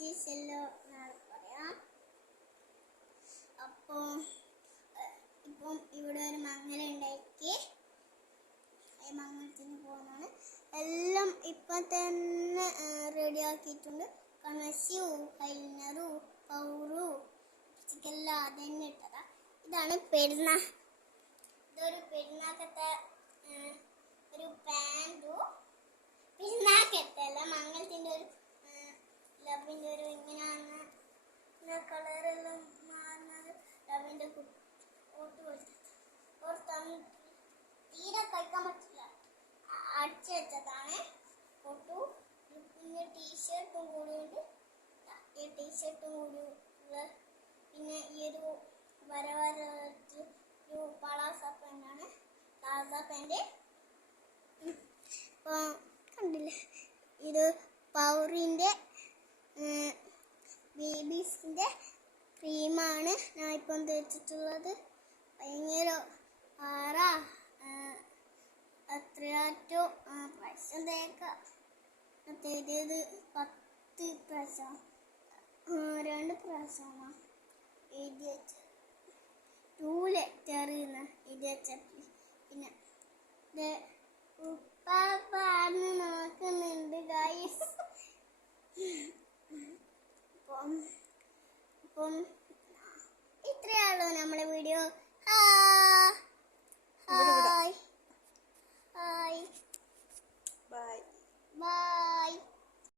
Wishes എല്ലാം നാളെ പറയാം. അപ്പോൾ ഇപ്പം ഇവിടെ ഒരു മംഗലം ഉണ്ടാക്കി മംഗലത്തിന് പോകുന്നതാണ്. എല്ലാം ഇപ്പം തന്നെ റെഡിയാക്കിയിട്ടുണ്ട്. കണശു, കൈനറു, പൗറു എല്ലാം അതന്നെ ഇട്ടതാ. ഇതാണ് പെരുന്നാൾ. ഇതൊരു പെരുന്നാക്കത്തെ ഒരു പാൻറ്റു. പെരുന്നാക്കത്തല്ല, മംഗലത്തിൻ്റെ ഒരു ലവിൻ്റെ ഒരു ഇങ്ങനെയാണ് കളറെല്ലാം മാറുന്നത്. ലവിൻ്റെ ഓട്ട് കൊടുത്തത് തീരെ കഴിക്കാൻ പറ്റില്ല, അടിച്ചു വെച്ചതാണ് ഫോട്ടോ. പിന്നെ ടീഷർട്ടും കൂടിയുണ്ട്. ഈ ടീഷർട്ടും കൂടി പിന്നെ ഈ ഒരു വര ഒരു പളാസ പാൻ്റാണ്, പ്ലാസ പാൻ്റ്. അപ്പോൾ കണ്ടില്ലേ, ഇത് പൗറിൻ്റെ ബേബീസിൻ്റെ ക്രീമാണ് ഞാൻ ഇപ്പം തേച്ചിട്ടുള്ളത്. ഭയങ്കര എത്രയാറ്റോ പ്രാവശ്യം തേക്കാം. തേടിയത് 10 പ്രാവശ്യം, 2 പ്രാവശ്യമാണ് എഴുതി വെച്ചത്. 2 ലെറ്റർ എഴുതി വെച്ചപ്പോൾ പിന്നെ ഉപ്പാന്ന് നോക്കുന്നുണ്ട് ഗൈസ്. അപ്പം ഇത്രയാണല്ലോ നമ്മളെ video. Hi hi bye bye.